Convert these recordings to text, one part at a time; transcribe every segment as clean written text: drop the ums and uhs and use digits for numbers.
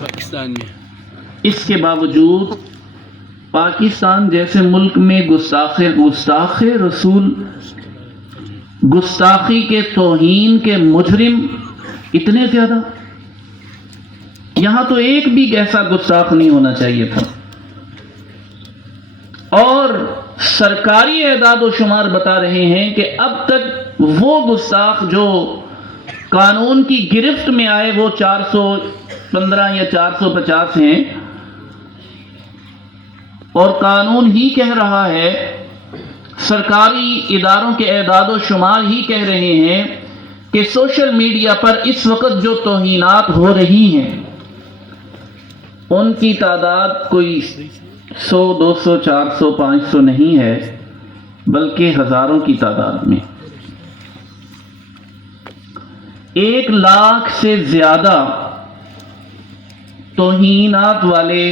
پاکستان میں اس کے باوجود پاکستان جیسے ملک میں گستاخ رسول، گستاخی کے توہین کے مجرم اتنے زیادہ. یہاں تو ایک بھی ایسا گستاخ نہیں ہونا چاہیے تھا. اور سرکاری اعداد و شمار بتا رہے ہیں کہ اب تک وہ گستاخ جو قانون کی گرفت میں آئے وہ 415 یا 450 ہیں، اور قانون ہی کہہ رہا ہے، سرکاری اداروں کے اعداد و شمار ہی کہہ رہے ہیں کہ سوشل میڈیا پر اس وقت جو توہینات ہو رہی ہیں ان کی تعداد کوئی 100 200 400 500 نہیں ہے، بلکہ ہزاروں کی تعداد میں. 1 لاکھ سے زیادہ توہینات والے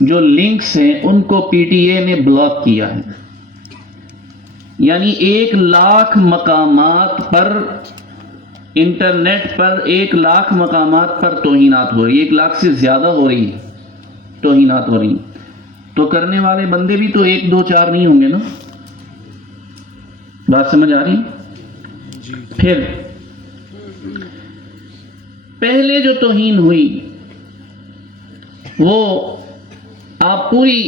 جو لنکس ہیں ان کو پی ٹی اے نے بلاک کیا ہے. یعنی 1 لاکھ مقامات پر، انٹرنیٹ پر 1 لاکھ مقامات پر توہینات ہو رہی، 1 لاکھ سے زیادہ ہو رہی توہینات ہو رہی. تو کرنے والے بندے بھی تو 1 2 4 نہیں ہوں گے نا. بات سمجھ آ رہی؟ پھر پہلے جو توہین ہوئی وہ آپ پوری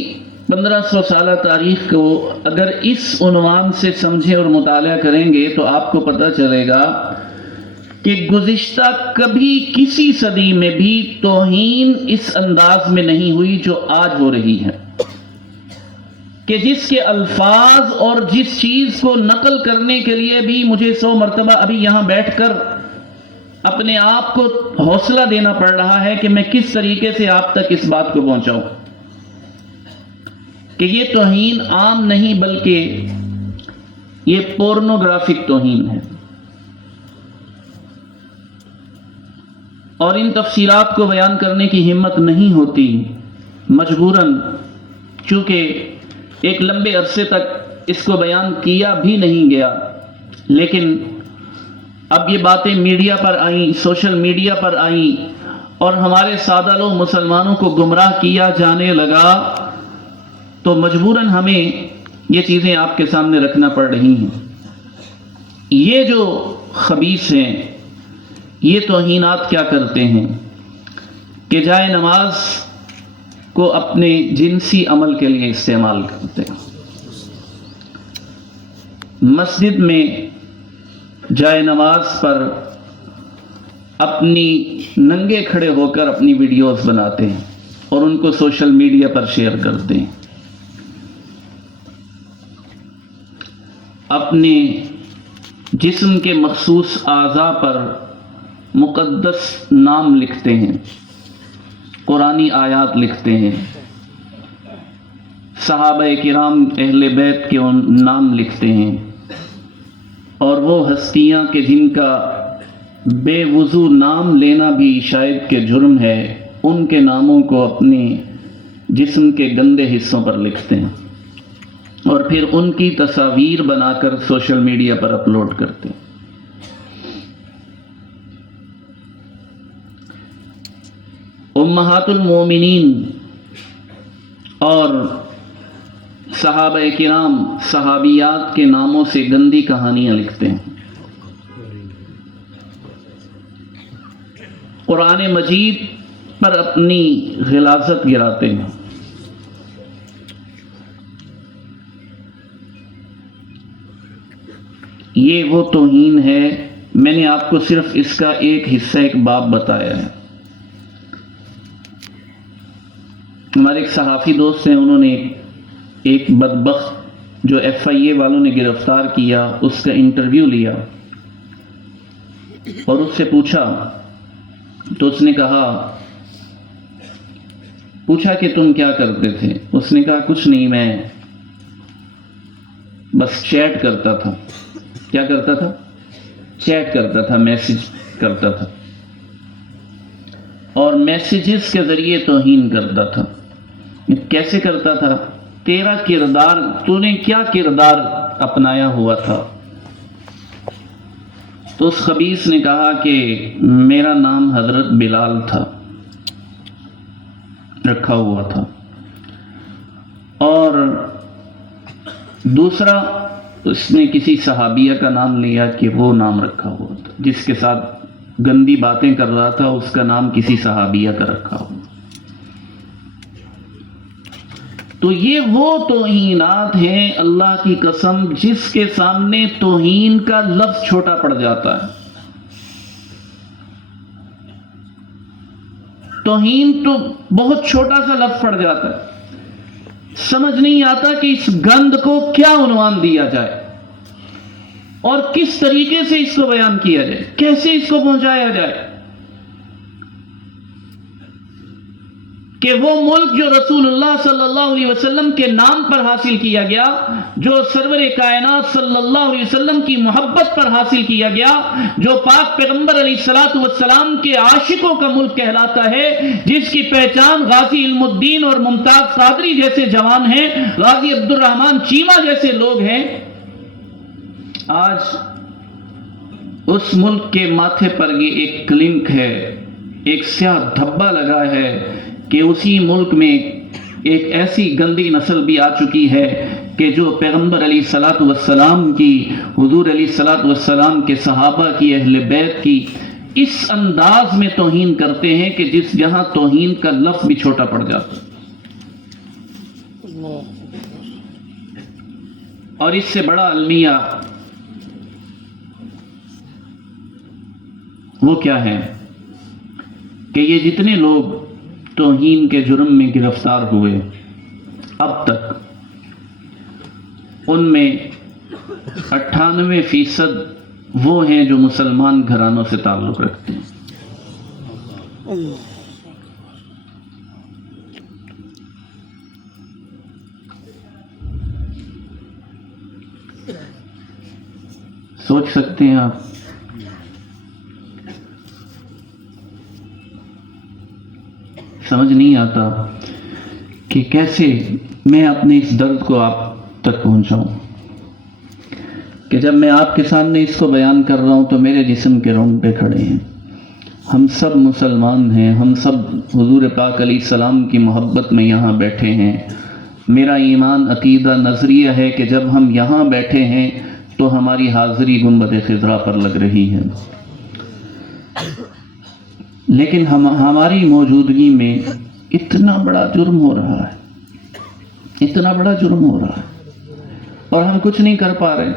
1500 سالہ تاریخ کو اگر اس عنوان سے سمجھیں اور مطالعہ کریں گے تو آپ کو پتہ چلے گا کہ گزشتہ کبھی کسی صدی میں بھی توہین اس انداز میں نہیں ہوئی جو آج ہو رہی ہے، کہ جس کے الفاظ اور جس چیز کو نقل کرنے کے لیے بھی مجھے 100 مرتبہ ابھی یہاں بیٹھ کر اپنے آپ کو حوصلہ دینا پڑ رہا ہے کہ میں کس طریقے سے آپ تک اس بات کو پہنچاؤں کہ یہ توہین عام نہیں بلکہ یہ پورنوگرافک توہین ہے. اور ان تفصیلات کو بیان کرنے کی ہمت نہیں ہوتی مجبوراً، چونکہ ایک لمبے عرصے تک اس کو بیان کیا بھی نہیں گیا، لیکن اب یہ باتیں میڈیا پر آئیں، سوشل میڈیا پر آئیں اور ہمارے سادہ لوگ مسلمانوں کو گمراہ کیا جانے لگا تو مجبوراً ہمیں یہ چیزیں آپ کے سامنے رکھنا پڑ رہی ہیں. یہ جو خبیث ہیں یہ توہینات کیا کرتے ہیں کہ جائے نماز کو اپنے جنسی عمل کے لیے استعمال کرتے ہیں. مسجد میں جائے نماز پر اپنی ننگے کھڑے ہو کر اپنی ویڈیوز بناتے ہیں اور ان کو سوشل میڈیا پر شیئر کرتے ہیں. اپنے جسم کے مخصوص اعضاء پر مقدس نام لکھتے ہیں، قرآنی آیات لکھتے ہیں، صحابہ کرام اہل بیت کے نام لکھتے ہیں، اور وہ ہستیاں کہ جن کا بے وضو نام لینا بھی شاید کہ جرم ہے، ان کے ناموں کو اپنے جسم کے گندے حصوں پر لکھتے ہیں اور پھر ان کی تصاویر بنا کر سوشل میڈیا پر اپلوڈ کرتے ہیں. امہات المومنین اور صحابہ کرام، صحابیات کے ناموں سے گندی کہانیاں لکھتے ہیں. قرآن مجید پر اپنی غلاظت گراتے ہیں. یہ وہ توہین ہے. میں نے آپ کو صرف اس کا ایک حصہ، ایک باب بتایا ہے. ہمارے ایک صحافی دوست ہیں، انہوں نے ایک بدبخت جو ایف آئی اے والوں نے گرفتار کیا اس کا انٹرویو لیا اور اس سے پوچھا تو اس نے پوچھا کہ تم کیا کرتے تھے؟ اس نے کہا کچھ نہیں، میں بس چیٹ کرتا تھا. کیا کرتا تھا؟ چیٹ کرتا تھا، میسج کرتا تھا اور میسیجز کے ذریعے توہین کرتا تھا. کیسے کرتا تھا؟ تیرا کردار، تو نے کیا کردار اپنایا ہوا تھا؟ تو اس خبیث نے کہا کہ میرا نام حضرت بلال تھا رکھا ہوا تھا، اور دوسرا اس نے کسی صحابیہ کا نام لیا کہ وہ نام رکھا ہوا تھا، جس کے ساتھ گندی باتیں کر رہا تھا اس کا نام کسی صحابیہ کا رکھا ہوا۔ تو یہ وہ توہینات ہیں اللہ کی قسم جس کے سامنے توہین کا لفظ چھوٹا پڑ جاتا ہے۔ توہین تو بہت چھوٹا سا لفظ پڑ جاتا ہے، سمجھ نہیں آتا کہ اس گند کو کیا عنوان دیا جائے اور کس طریقے سے اس کو بیان کیا جائے، کیسے اس کو پہنچایا جائے کہ وہ ملک جو رسول اللہ صلی اللہ علیہ وسلم کے نام پر حاصل کیا گیا، جو سرور کائنات صلی اللہ علیہ وسلم کی محبت پر حاصل کیا گیا، جو پاک پیغمبر علیہ الصلوۃ والسلام کے عاشقوں کا ملک کہلاتا ہے، جس کی پہچان غازی علم الدین اور ممتاز قادری جیسے جوان ہیں، غازی عبد الرحمن چیمہ جیسے لوگ ہیں، آج اس ملک کے ماتھے پر یہ ایک کلنک ہے، ایک سیاہ دھبا لگا ہے کہ اسی ملک میں ایک ایسی گندی نسل بھی آ چکی ہے کہ جو پیغمبر علیہ الصلوۃ والسلام کی، حضور علیہ الصلوۃ والسلام کے صحابہ کی، اہل بیت کی اس انداز میں توہین کرتے ہیں کہ جس جہاں توہین کا لفظ بھی چھوٹا پڑ جاتا ہے۔ اور اس سے بڑا المیہ وہ کیا ہے کہ یہ جتنے لوگ توہین کے جرم میں گرفتار ہوئے اب تک، ان میں 98% وہ ہیں جو مسلمان گھرانوں سے تعلق رکھتے ہیں۔ سوچ سکتے ہیں آپ سمجھ نہیں آتا کہ کیسے میں اپنے اس درد کو آپ تک پہنچاؤں، کہ جب میں آپ کے سامنے اس کو بیان کر رہا ہوں تو میرے جسم کے رونگٹے کھڑے ہیں۔ ہم سب مسلمان ہیں، ہم سب حضور پاک علیہ السلام کی محبت میں یہاں بیٹھے ہیں۔ میرا ایمان، عقیدہ، نظریہ ہے کہ جب ہم یہاں بیٹھے ہیں تو ہماری حاضری گنبد خضرا پر لگ رہی ہے، لیکن ہماری موجودگی میں اتنا بڑا جرم ہو رہا ہے، اتنا بڑا جرم ہو رہا ہے، اور ہم کچھ نہیں کر پا رہے،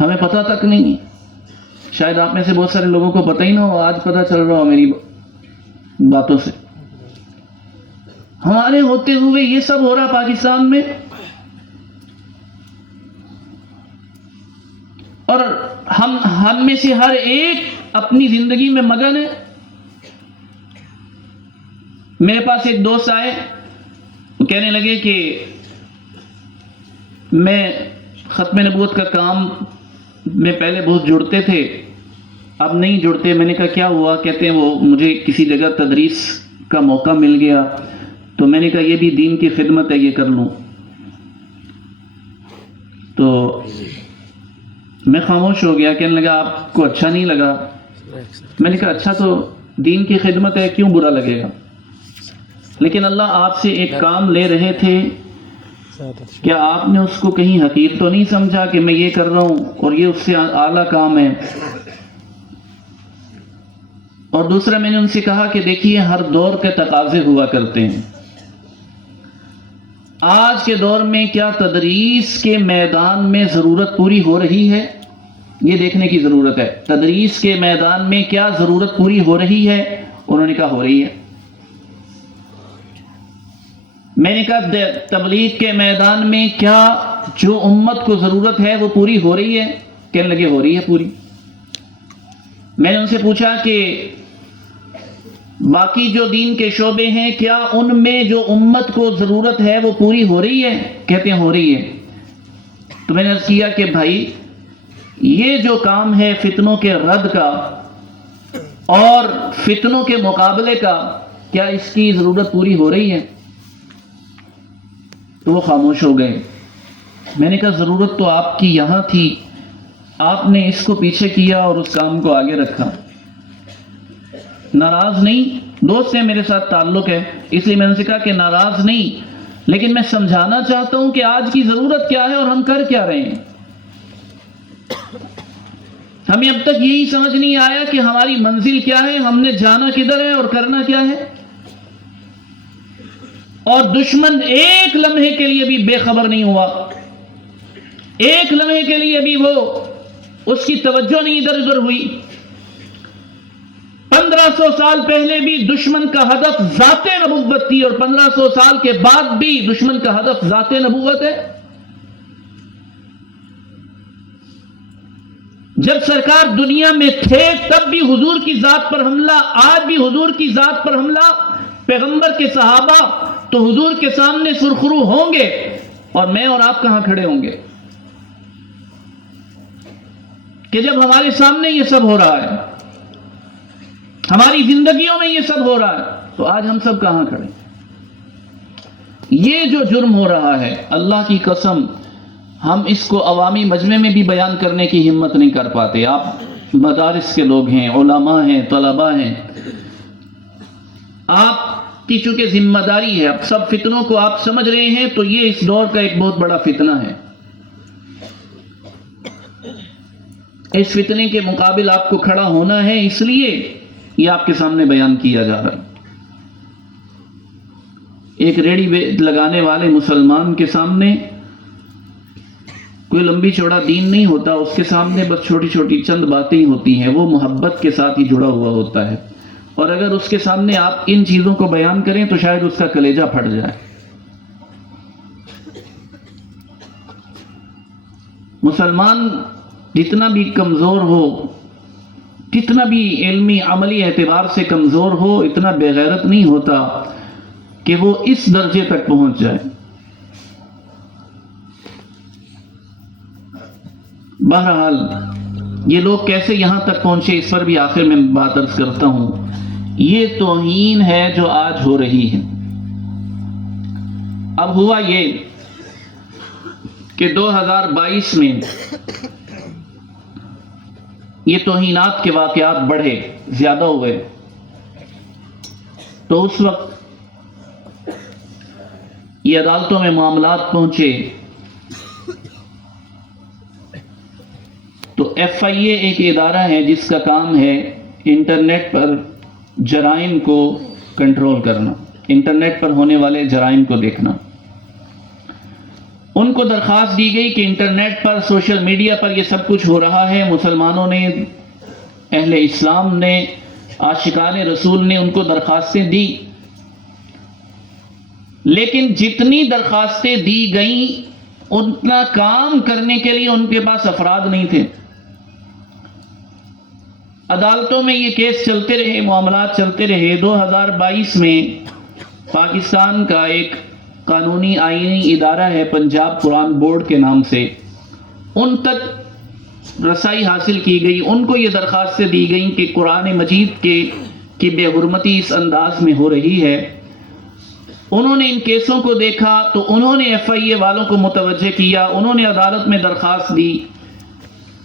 ہمیں پتہ تک نہیں۔ شاید آپ میں سے بہت سارے لوگوں کو پتہ ہی نہ ہو، آج پتہ چل رہا ہو میری باتوں سے۔ ہمارے ہوتے ہوئے یہ سب ہو رہا پاکستان میں، اور ہم میں سے ہر ایک اپنی زندگی میں مگن ہے۔ میرے پاس ایک دوست آئے، وہ کہنے لگے کہ میں ختم نبوت کا کام میں پہلے بہت جڑتے تھے، اب نہیں جڑتے۔ میں نے کہا کیا ہوا؟ کہتے ہیں وہ مجھے کسی جگہ تدریس کا موقع مل گیا، تو میں نے کہا یہ بھی دین کی خدمت ہے، یہ کر لوں۔ تو میں خاموش ہو گیا، کہنے لگا آپ کو اچھا نہیں لگا؟ میں نے کہا اچھا تو دین کی خدمت ہے، کیوں برا لگے گا؟ لیکن اللہ آپ سے ایک کام لے رہے تھے، کیا آپ نے اس کو کہیں حقیر تو نہیں سمجھا کہ میں یہ کر رہا ہوں اور یہ اس سے اعلیٰ کام ہے؟ اور دوسرا میں نے ان سے کہا کہ دیکھیے ہر دور کے تقاضے ہوا کرتے ہیں۔ آج کے دور میں کیا تدریس کے میدان میں ضرورت پوری ہو رہی ہے؟ یہ دیکھنے کی ضرورت ہے۔ تدریس کے میدان میں کیا ضرورت پوری ہو رہی ہے؟ انہوں نے کہا ہو رہی ہے۔ میں نے کہا تبلیغ کے میدان میں کیا جو امت کو ضرورت ہے وہ پوری ہو رہی ہے؟ کہنے لگے ہو رہی ہے پوری۔ میں نے ان سے پوچھا کہ باقی جو دین کے شعبے ہیں کیا ان میں جو امت کو ضرورت ہے وہ پوری ہو رہی ہے؟ کہتے ہیں ہو رہی ہے۔ تو میں نے عرض کیا کہ بھائی یہ جو کام ہے فتنوں کے رد کا اور فتنوں کے مقابلے کا، کیا اس کی ضرورت پوری ہو رہی ہے؟ تو وہ خاموش ہو گئے۔ میں نے کہا ضرورت تو آپ کی یہاں تھی، آپ نے اس کو پیچھے کیا اور اس کام کو آگے رکھا۔ ناراض نہیں، دوست ہے میرے ساتھ تعلق ہے، اس لیے میں نے کہا کہ ناراض نہیں، لیکن میں سمجھانا چاہتا ہوں کہ آج کی ضرورت کیا ہے اور ہم کر کیا رہے ہیں۔ ہمیں اب تک یہی سمجھ نہیں آیا کہ ہماری منزل کیا ہے، ہم نے جانا کدھر ہے اور کرنا کیا ہے۔ اور دشمن ایک لمحے کے لیے بھی بے خبر نہیں ہوا، ایک لمحے کے لیے بھی وہ اس کی توجہ نہیں ادھر ادھر ہوئی۔ 1500 سال پہلے بھی دشمن کا ہدف ذات نبوت تھی، اور 1500 سال کے بعد بھی دشمن کا ہدف ذات نبوت ہے۔ جب سرکار دنیا میں تھے تب بھی حضور کی ذات پر حملہ، آج بھی حضور کی ذات پر حملہ، پیغمبر کے صحابہ تو حضور کے سامنے سرخرو ہوں گے، اور میں اور آپ کہاں کھڑے ہوں گے کہ جب ہمارے سامنے یہ سب ہو رہا ہے، ہماری زندگیوں میں یہ سب ہو رہا ہے، تو آج ہم سب کہاں کھڑے؟ یہ جو جرم ہو رہا ہے، اللہ کی قسم ہم اس کو عوامی مجمع میں بھی بیان کرنے کی ہمت نہیں کر پاتے۔ آپ مدارس کے لوگ ہیں، علماء ہیں، طلباء ہیں، آپ کی چونکہ ذمہ داری ہے، اب سب فتنوں کو آپ سمجھ رہے ہیں، تو یہ اس دور کا ایک بہت بڑا فتنہ ہے۔ اس فتنے کے مقابل آپ کو کھڑا ہونا ہے، اس لیے یہ آپ کے سامنے بیان کیا جا رہا ہے۔ ایک ریڑھی لگانے والے مسلمان کے سامنے کوئی لمبی چوڑا دین نہیں ہوتا، اس کے سامنے بس چھوٹی چھوٹی چند باتیں ہی ہوتی ہیں، وہ محبت کے ساتھ ہی جڑا ہوا ہوتا ہے، اور اگر اس کے سامنے آپ ان چیزوں کو بیان کریں تو شاید اس کا کلیجہ پھٹ جائے۔ مسلمان جتنا بھی کمزور ہو، جتنا بھی علمی عملی اعتبار سے کمزور ہو، اتنا بے غیرت نہیں ہوتا کہ وہ اس درجے تک پہنچ جائے۔ بہرحال یہ لوگ کیسے یہاں تک پہنچے، اس پر بھی آخر میں بات عرض کرتا ہوں۔ یہ توہین ہے جو آج ہو رہی ہے۔ اب ہوا یہ کہ 2022 میں یہ توہینات کے واقعات بڑھے، زیادہ ہوئے، تو اس وقت یہ عدالتوں میں معاملات پہنچے، تو ایف آئی اے ایک ادارہ ہے جس کا کام ہے انٹرنیٹ پر جرائم کو کنٹرول کرنا، انٹرنیٹ پر ہونے والے جرائم کو دیکھنا۔ ان کو درخواست دی گئی کہ انٹرنیٹ پر، سوشل میڈیا پر یہ سب کچھ ہو رہا ہے، مسلمانوں نے، اہل اسلام نے، عاشقان رسول نے ان کو درخواستیں دی، لیکن جتنی درخواستیں دی گئیں اتنا کام کرنے کے لیے ان کے پاس افراد نہیں تھے۔ عدالتوں میں یہ کیس چلتے رہے، معاملات چلتے رہے۔ 2022 میں پاکستان کا ایک قانونی آئینی ادارہ ہے پنجاب قرآن بورڈ کے نام سے، ان تک رسائی حاصل کی گئی، ان کو یہ درخواستیں دی گئیں کہ قرآن مجید کی بے حرمتی اس انداز میں ہو رہی ہے۔ انہوں نے ان کیسوں کو دیکھا تو انہوں نے ایف آئی اے والوں کو متوجہ کیا، انہوں نے عدالت میں درخواست دی،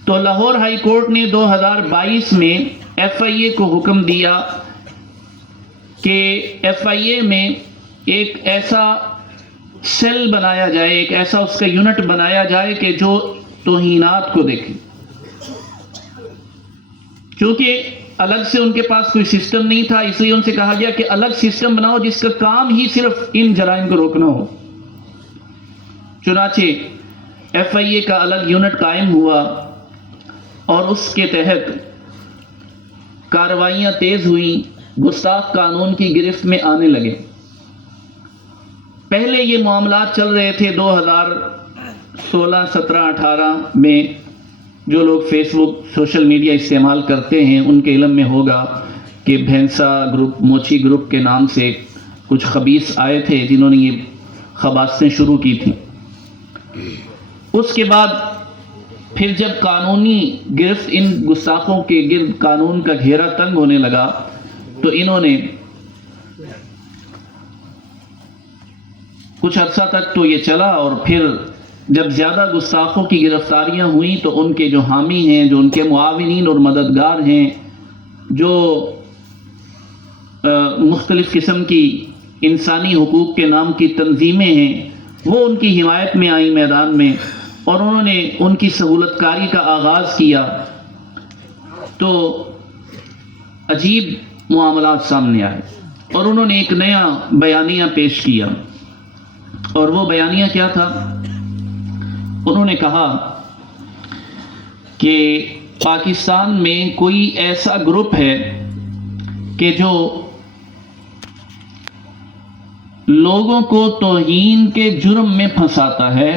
تو لاہور ہائی کورٹ نے 2022 میں ایف آئی اے کو حکم دیا کہ ایف آئی اے میں ایک ایسا سیل بنایا جائے، ایک ایسا اس کا یونٹ بنایا جائے کہ جو توہینات کو دیکھے۔ چونکہ الگ سے ان کے پاس کوئی سسٹم نہیں تھا، اس لیے ان سے کہا گیا کہ الگ سسٹم بناؤ جس کا کام ہی صرف ان جرائم کو روکنا ہو۔ چنانچہ ایف آئی اے کا الگ یونٹ قائم ہوا اور اس کے تحت کارروائیاں تیز ہوئیں، گستاخ قانون کی گرفت میں آنے لگے۔ پہلے یہ معاملات چل رہے تھے 2016، 17، 18 میں۔ جو لوگ فیس بک، سوشل میڈیا استعمال کرتے ہیں ان کے علم میں ہوگا کہ بھینسا گروپ، موچی گروپ کے نام سے کچھ خبیث آئے تھے جنہوں نے یہ خباثتیں شروع کی تھیں۔ اس کے بعد پھر جب قانونی گرفت ان گستاخوں کے گرد قانون کا گھیرا تنگ ہونے لگا تو انہوں نے کچھ عرصہ تک تو یہ چلا، اور پھر جب زیادہ گستاخوں کی گرفتاریاں ہوئیں تو ان کے جو حامی ہیں، جو ان کے معاونین اور مددگار ہیں، جو مختلف قسم کی انسانی حقوق کے نام کی تنظیمیں ہیں وہ ان کی حمایت میں آئیں میدان میں، اور انہوں نے ان کی سہولت کاری کا آغاز کیا، تو عجیب معاملات سامنے آئے اور انہوں نے ایک نیا بیانیہ پیش کیا۔ اور وہ بیانیہ کیا تھا؟ انہوں نے کہا کہ پاکستان میں کوئی ایسا گروپ ہے کہ جو لوگوں کو توہین کے جرم میں پھنساتا ہے۔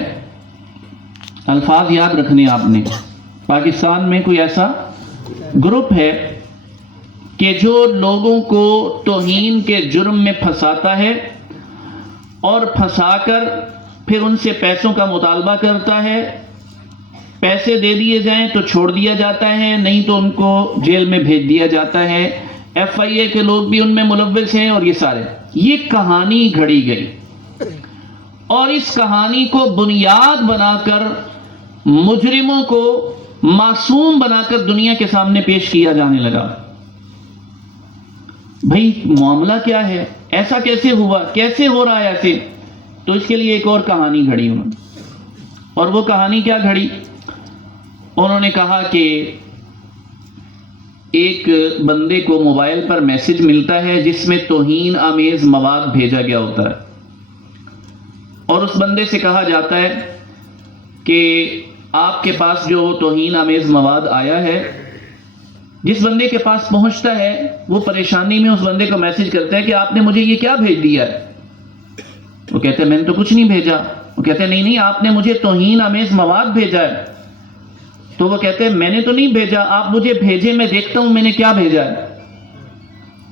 الفاظ یاد رکھنے آپ نے، پاکستان میں کوئی ایسا گروپ ہے کہ جو لوگوں کو توہین کے جرم میں پھنساتا ہے اور پھنسا کر پھر ان سے پیسوں کا مطالبہ کرتا ہے، پیسے دے دیے جائیں تو چھوڑ دیا جاتا ہے، نہیں تو ان کو جیل میں بھیج دیا جاتا ہے۔ ایف آئی اے کے لوگ بھی ان میں ملوث ہیں، اور یہ سارے، یہ کہانی گھڑی گئی، اور اس کہانی کو بنیاد بنا کر مجرموں کو معصوم بنا کر دنیا کے سامنے پیش کیا جانے لگا۔ بھئی معاملہ کیا ہے؟ ایسا کیسے ہوا؟ کیسے ہو رہا ہے ایسے؟ تو اس کے لیے ایک اور کہانی گھڑی انہوں نے، اور وہ کہانی کیا گھڑی؟ انہوں نے کہا کہ ایک بندے کو موبائل پر میسج ملتا ہے جس میں توہین آمیز مواد بھیجا گیا ہوتا ہے، اور اس بندے سے کہا جاتا ہے کہ آپ کے پاس جو توہین آمیز مواد آیا ہے، جس بندے کے پاس پہنچتا ہے وہ پریشانی میں اس بندے کو میسج کرتا ہے کہ آپ نے مجھے یہ کیا بھیج دیا ہے؟ وہ کہتے ہیں میں نے تو کچھ نہیں بھیجا۔ وہ کہتے ہیں نہیں آپ نے مجھے توہین آمیز مواد بھیجا ہے۔ تو وہ کہتے ہیں میں نے تو نہیں بھیجا، آپ مجھے بھیجے، میں دیکھتا ہوں میں نے کیا بھیجا ہے۔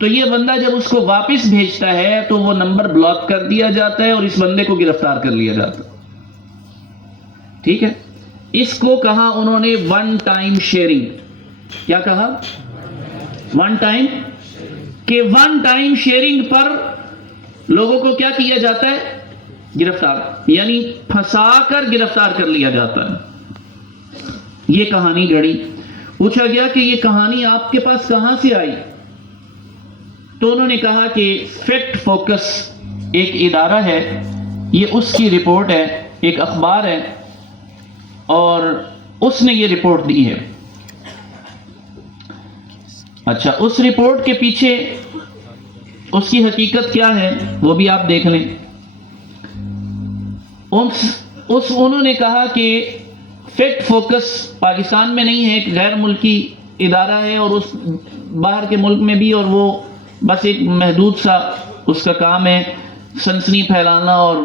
تو یہ بندہ جب اس کو واپس بھیجتا ہے تو وہ نمبر بلاک کر دیا جاتا ہے اور اس بندے کو گرفتار کر لیا جاتا ہے۔ ٹھیک ہے، اس کو کہا انہوں نے ون ٹائم شیئرنگ۔ کیا کہا؟ ون ٹائم، کہ ون ٹائم شیئرنگ پر لوگوں کو کیا کیا جاتا ہے؟ گرفتار، یعنی پھنسا کر گرفتار کر لیا جاتا ہے۔ یہ کہانی گھڑی، پوچھا گیا کہ یہ کہانی آپ کے پاس کہاں سے آئی؟ تو انہوں نے کہا کہ فیکٹ فوکس ایک ادارہ ہے، یہ اس کی رپورٹ ہے، ایک اخبار ہے، اور اس نے یہ رپورٹ دی ہے۔ اچھا، اس رپورٹ کے پیچھے اس کی حقیقت کیا ہے وہ بھی آپ دیکھ لیں۔ انہوں نے کہا کہ فیکٹ فوکس پاکستان میں نہیں ہے، ایک غیر ملکی ادارہ ہے، اور اس باہر کے ملک میں بھی، اور وہ بس ایک محدود سا اس کا کام ہے سنسنی پھیلانا اور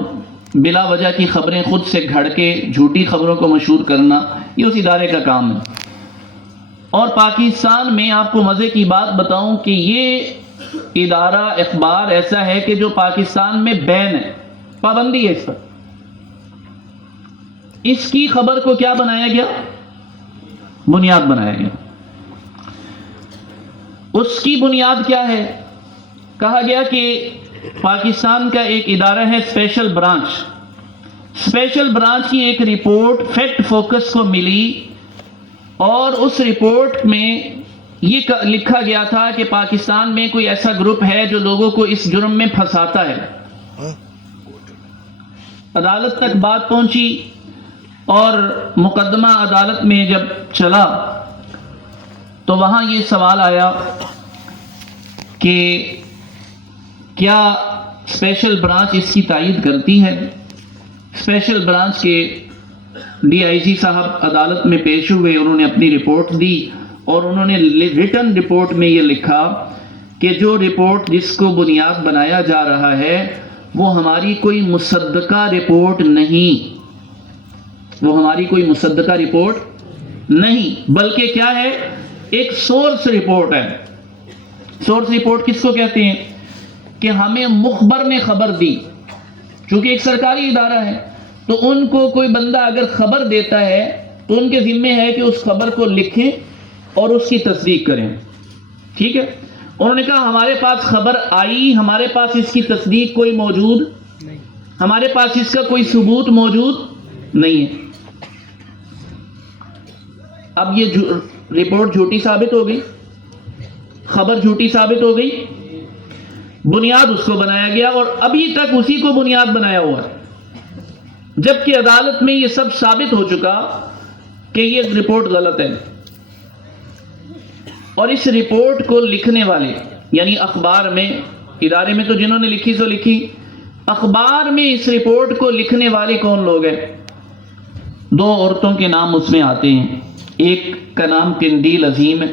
بلا وجہ کی خبریں خود سے گھڑ کے جھوٹی خبروں کو مشہور کرنا، یہ اس ادارے کا کام ہے۔ اور پاکستان میں آپ کو مزے کی بات بتاؤں کہ یہ ادارہ اخبار ایسا ہے کہ جو پاکستان میں بین ہے، پابندی ہے اس پر۔ اس کی خبر کو کیا بنایا گیا؟ بنیاد بنایا گیا۔ اس کی بنیاد کیا ہے؟ کہا گیا کہ پاکستان کا ایک ادارہ ہے اسپیشل برانچ، اسپیشل برانچ کی ایک رپورٹ فیکٹ فوکس کو ملی، اور اس رپورٹ میں یہ لکھا گیا تھا کہ پاکستان میں کوئی ایسا گروپ ہے جو لوگوں کو اس جرم میں پھنساتا ہے۔ عدالت تک بات پہنچی، اور مقدمہ عدالت میں جب چلا تو وہاں یہ سوال آیا کہ کیا اسپیشل برانچ اس کی تائید کرتی ہے؟ اسپیشل برانچ کے ڈی آئی جی صاحب عدالت میں پیش ہوئے، انہوں نے اپنی رپورٹ دی، اور انہوں نے ریٹن رپورٹ میں یہ لکھا کہ جو رپورٹ جس کو بنیاد بنایا جا رہا ہے وہ ہماری کوئی مصدقہ رپورٹ نہیں، وہ ہماری کوئی مصدقہ رپورٹ نہیں، بلکہ کیا ہے؟ ایک سورس رپورٹ ہے۔ سورس رپورٹ کس کو کہتے ہیں؟ کہ ہمیں مخبر نے خبر دی، چونکہ ایک سرکاری ادارہ ہے تو ان کو کوئی بندہ اگر خبر دیتا ہے تو ان کے ذمہ ہے کہ اس خبر کو لکھیں اور اس کی تصدیق کریں۔ ٹھیک ہے، انہوں نے کہا ہمارے پاس خبر آئی، ہمارے پاس اس کی تصدیق کوئی موجود نہیں، ہمارے پاس اس کا کوئی ثبوت موجود نہیں ہے۔ اب یہ رپورٹ جھوٹی ثابت ہو گئی، خبر جھوٹی ثابت ہو گئی، بنیاد اس کو بنایا گیا اور ابھی تک اسی کو بنیاد بنایا ہوا ہے، جبکہ عدالت میں یہ سب ثابت ہو چکا کہ یہ رپورٹ غلط ہے۔ اور اس رپورٹ کو لکھنے والے، یعنی اخبار میں، ادارے میں تو جنہوں نے لکھی سو لکھی، اخبار میں اس رپورٹ کو لکھنے والے کون لوگ ہیں؟ دو عورتوں کے نام اس میں آتے ہیں، ایک کا نام قندیل عظیم ہے۔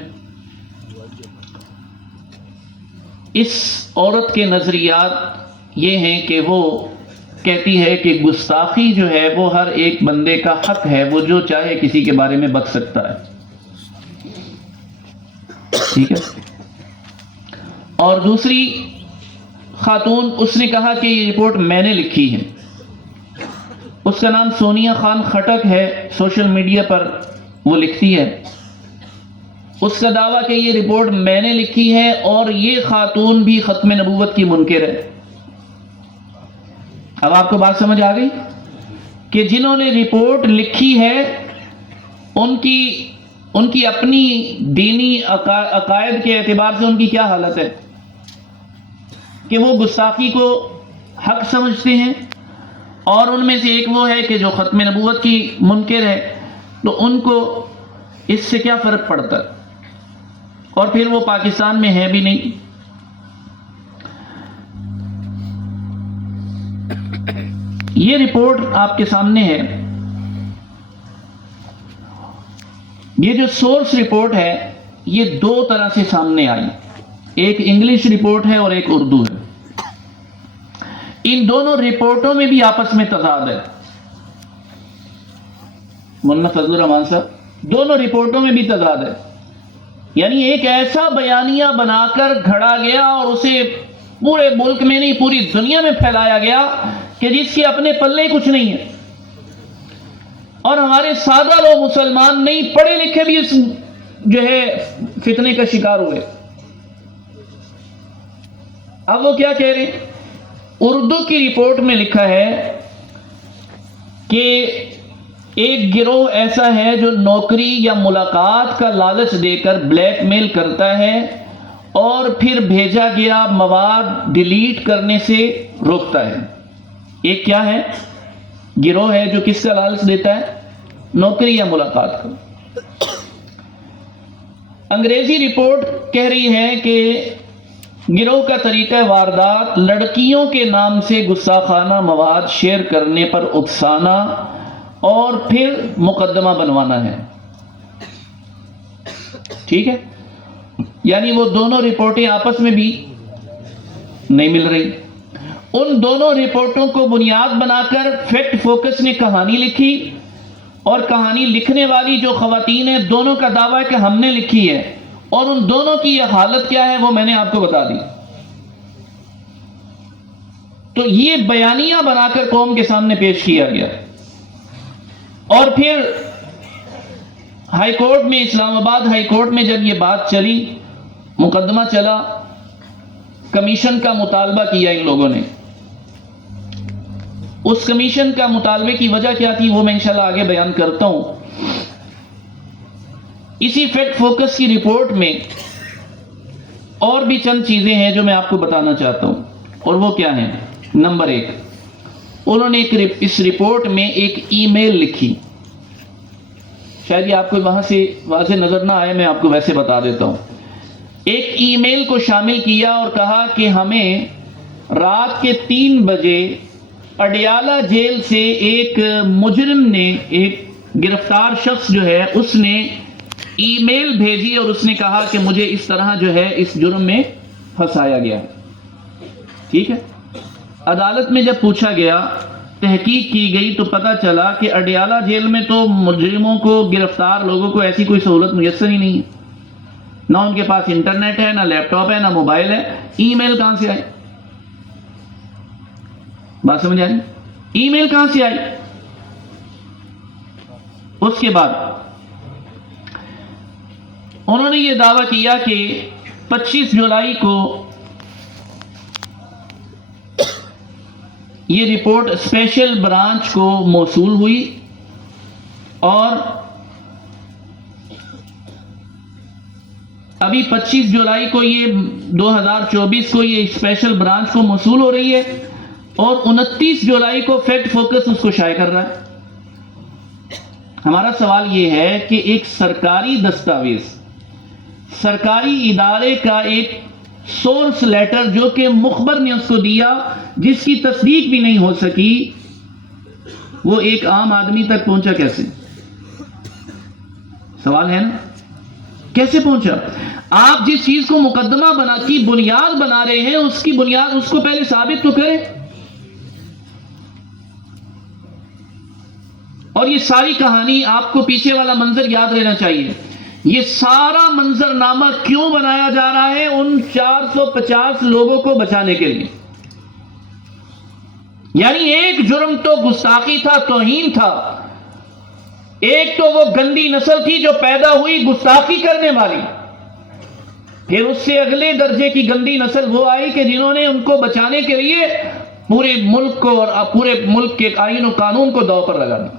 اس عورت کے نظریات یہ ہیں کہ وہ کہتی ہے کہ گستاخی جو ہے وہ ہر ایک بندے کا حق ہے، وہ جو چاہے کسی کے بارے میں بک سکتا ہے، ٹھیک ہے۔ اور دوسری خاتون، اس نے کہا کہ یہ رپورٹ میں نے لکھی ہے، اس کا نام سونیا خان خٹک ہے، سوشل میڈیا پر وہ لکھتی ہے، اس کا دعویٰ کہ یہ رپورٹ میں نے لکھی ہے، اور یہ خاتون بھی ختم نبوت کی منکر ہے۔ اب آپ کو بات سمجھ آ گئی کہ جنہوں نے رپورٹ لکھی ہے ان کی اپنی دینی عقائد کے اعتبار سے ان کی کیا حالت ہے، کہ وہ گستاخی کو حق سمجھتے ہیں، اور ان میں سے ایک وہ ہے کہ جو ختم نبوت کی منکر ہے، تو ان کو اس سے کیا فرق پڑتا ہے؟ اور پھر وہ پاکستان میں ہے بھی نہیں۔ یہ رپورٹ آپ کے سامنے ہے، یہ جو سورس رپورٹ ہے یہ دو طرح سے سامنے آئی، ایک انگلش رپورٹ ہے اور ایک اردو ہے۔ ان دونوں رپورٹوں میں بھی آپس میں تضاد ہے، مولانا فضل الرحمان صاحب، دونوں رپورٹوں میں بھی تضاد ہے، یعنی ایک ایسا بیانیہ بنا کر گھڑا گیا اور اسے پورے ملک میں نہیں پوری دنیا میں پھیلایا گیا کہ جس کے اپنے پلے کچھ نہیں ہے، اور ہمارے سادہ لوگ مسلمان نہیں پڑھے لکھے بھی اس جو ہے فتنے کا شکار ہوئے۔ اب وہ کیا کہہ رہے ہیں؟ اردو کی رپورٹ میں لکھا ہے کہ ایک گروہ ایسا ہے جو نوکری یا ملاقات کا لالچ دے کر بلیک میل کرتا ہے اور پھر بھیجا گیا مواد ڈیلیٹ کرنے سے روکتا ہے۔ ایک کیا ہے؟ گروہ ہے جو کس کا لالچ دیتا ہے؟ نوکری یا ملاقات کا۔ انگریزی رپورٹ کہہ رہی ہے کہ گروہ کا طریقہ واردات لڑکیوں کے نام سے گستاخانہ مواد شیئر کرنے پر اکسانا اور پھر مقدمہ بنوانا ہے، ٹھیک ہے؟ یعنی وہ دونوں رپورٹیں آپس میں بھی نہیں مل رہی۔ ان دونوں رپورٹوں کو بنیاد بنا کر فیکٹ فوکس نے کہانی لکھی، اور کہانی لکھنے والی جو خواتین ہیں دونوں کا دعویٰ ہے کہ ہم نے لکھی ہے، اور ان دونوں کی یہ حالت کیا ہے وہ میں نے آپ کو بتا دی۔ تو یہ بیانیہ بنا کر قوم کے سامنے پیش کیا گیا، اور پھر ہائی کورٹ میں، اسلام آباد ہائی کورٹ میں جب یہ بات چلی، مقدمہ چلا، کمیشن کا مطالبہ کیا ان لوگوں نے۔ اس کمیشن کا مطالبے کی وجہ کیا تھی وہ میں انشاءاللہ آگے بیان کرتا ہوں۔ اسی فیکٹ فوکس کی رپورٹ میں اور بھی چند چیزیں ہیں جو میں آپ کو بتانا چاہتا ہوں، اور وہ کیا ہیں؟ نمبر ایک، انہوں نے اس رپورٹ میں ایک ای میل لکھی، شاید یہ آپ کو وہاں سے واضح نظر نہ آئے، میں آپ کو ویسے بتا دیتا ہوں۔ ایک ای میل کو شامل کیا اور کہا کہ ہمیں رات کے 3 بجے اڈیالہ جیل سے ایک مجرم نے، ایک گرفتار شخص جو ہے، اس نے ای میل بھیجی اور اس نے کہا کہ مجھے اس طرح جو ہے اس جرم میں پھنسایا گیا، ٹھیک ہے؟ عدالت میں جب پوچھا گیا، تحقیق کی گئی تو پتہ چلا کہ اڈیالہ جیل میں تو مجرموں کو، گرفتار لوگوں کو ایسی کوئی سہولت میسر ہی نہیں ہے، نہ ان کے پاس انٹرنیٹ ہے، نہ لیپ ٹاپ ہے، نہ موبائل ہے، ای میل کہاں سے آئی؟ بات سمجھ آئی؟ ای میل کہاں سے آئی؟ اس کے بعد انہوں نے یہ دعویٰ کیا کہ 25 جولائی کو یہ رپورٹ اسپیشل برانچ کو موصول ہوئی، اور ابھی 25 جولائی کو یہ 2024 کو یہ اسپیشل برانچ کو موصول ہو رہی ہے اور 29 جولائی کو فیکٹ فوکس اس کو شائع کر رہا ہے۔ ہمارا سوال یہ ہے کہ ایک سرکاری دستاویز، سرکاری ادارے کا ایک سورس لیٹر جو کہ مخبر نے اس کو دیا، جس کی تصدیق بھی نہیں ہو سکی، وہ ایک عام آدمی تک پہنچا کیسے؟ سوال ہے نا، کیسے پہنچا؟ آپ جس چیز کو مقدمہ بنا کی بنیاد بنا رہے ہیں، اس کی بنیاد اس کو پہلے ثابت تو کریں۔ اور یہ ساری کہانی، آپ کو پیچھے والا منظر یاد رہنا چاہیے، یہ سارا منظر نامہ کیوں بنایا جا رہا ہے؟ ان 450 لوگوں کو بچانے کے لیے۔ یعنی ایک جرم تو گستاخی تھا، توہین تھا، ایک تو وہ گندی نسل تھی جو پیدا ہوئی گستاخی کرنے والی، پھر اس سے اگلے درجے کی گندی نسل وہ آئی کہ جنہوں نے ان کو بچانے کے لیے پورے ملک کو اور پورے ملک کے آئین و قانون کو داؤ پر لگا دیا۔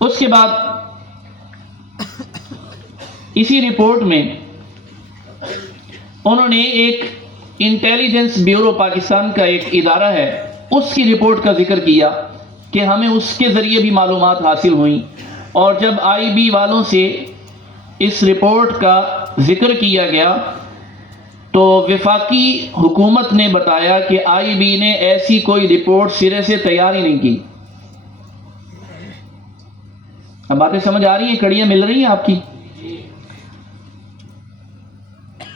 اس کے بعد اسی رپورٹ میں انہوں نے ایک انٹیلیجنس بیورو پاکستان کا ایک ادارہ ہے، اس کی رپورٹ کا ذکر کیا کہ ہمیں اس کے ذریعے بھی معلومات حاصل ہوئیں، اور جب آئی بی والوں سے اس رپورٹ کا ذکر کیا گیا تو وفاقی حکومت نے بتایا کہ آئی بی نے ایسی کوئی رپورٹ سرے سے تیار ہی نہیں کی۔ اب باتیں سمجھ آ رہی ہیں، کڑیاں مل رہی ہیں آپ کی؟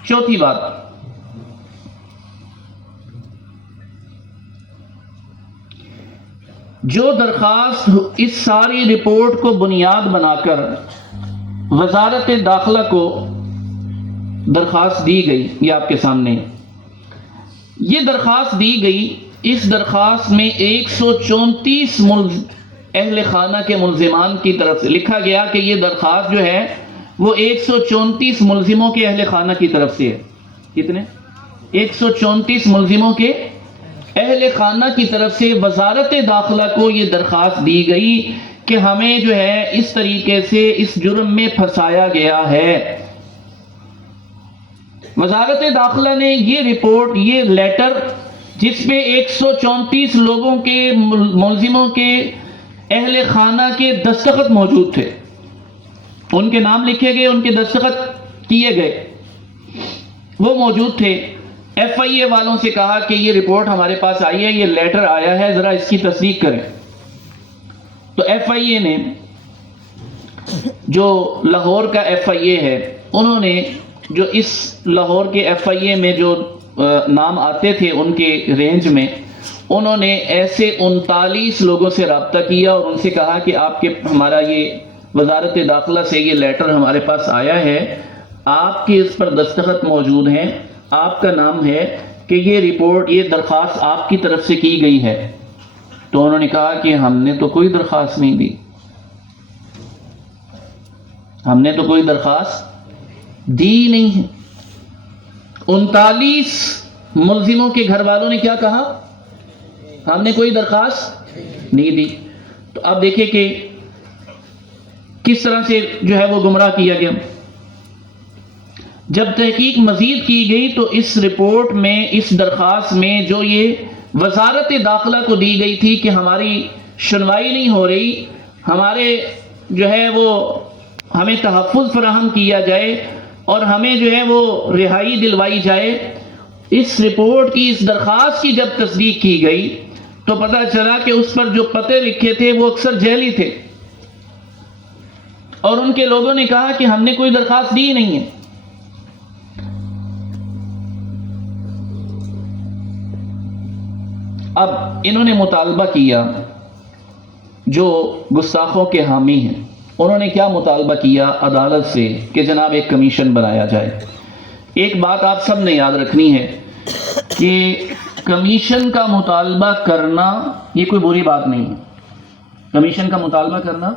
چوتھی بات، جو درخواست اس ساری رپورٹ کو بنیاد بنا کر وزارت داخلہ کو درخواست دی گئی، یہ آپ کے سامنے یہ درخواست دی گئی، اس درخواست میں 134 اہل خانہ کے ملزمان کی طرف سے لکھا گیا کہ یہ درخواست جو ہے وہ 134 ملزموں کے اہل خانہ کی طرف سے ہے۔ کتنے؟ 134 ملزموں کے اہل خانہ کی طرف سے وزارت داخلہ کو یہ درخواست دی گئی کہ ہمیں جو ہے اس طریقے سے اس جرم میں پھنسایا گیا ہے۔ وزارت داخلہ نے یہ رپورٹ، یہ لیٹر جس پہ 134 لوگوں کے ملزموں کے اہل خانہ کے دستخط موجود تھے، ان کے نام لکھے گئے، ان کے دستخط کیے گئے، وہ موجود تھے۔ ایف آئی اے والوں سے کہا کہ یہ رپورٹ ہمارے پاس آئی ہے، یہ لیٹر آیا ہے، ذرا اس کی تصدیق کریں۔ تو ایف آئی اے نے، جو لاہور کا ایف آئی اے ہے، انہوں نے جو اس لاہور کے ایف آئی اے میں جو نام آتے تھے ان کے رینج میں، انہوں نے ایسے 39 لوگوں سے رابطہ کیا اور ان سے کہا کہ آپ کے ہمارا یہ وزارت داخلہ سے یہ لیٹر ہمارے پاس آیا ہے، آپ کے اس پر دستخط موجود ہیں، آپ کا نام ہے کہ یہ رپورٹ، یہ درخواست آپ کی طرف سے کی گئی ہے۔ تو انہوں نے کہا کہ ہم نے تو کوئی درخواست نہیں دی، ہم نے تو کوئی درخواست دی نہیں ہے۔ 39 ملزموں کے گھر والوں نے کیا کہا؟ ہم نے کوئی درخواست نہیں دی۔ تو اب دیکھیں کہ کس طرح سے جو ہے وہ گمراہ کیا گیا۔ جب تحقیق مزید کی گئی تو اس رپورٹ میں، اس درخواست میں جو یہ وزارت داخلہ کو دی گئی تھی کہ ہماری سنوائی نہیں ہو رہی، ہمارے جو ہے وہ ہمیں تحفظ فراہم کیا جائے اور ہمیں جو ہے وہ رہائی دلوائی جائے، اس رپورٹ کی، اس درخواست کی جب تصدیق کی گئی تو پتہ چلا کہ اس پر جو پتے لکھے تھے وہ اکثر جعلی تھے، اور ان کے لوگوں نے کہا کہ ہم نے کوئی درخواست دی نہیں ہے۔ اب انہوں نے مطالبہ کیا، جو گستاخوں کے حامی ہیں، انہوں نے کیا مطالبہ کیا عدالت سے کہ جناب ایک کمیشن بنایا جائے۔ ایک بات آپ سب نے یاد رکھنی ہے کہ کمیشن کا مطالبہ کرنا یہ کوئی بری بات نہیں ہے۔ کمیشن کا مطالبہ کرنا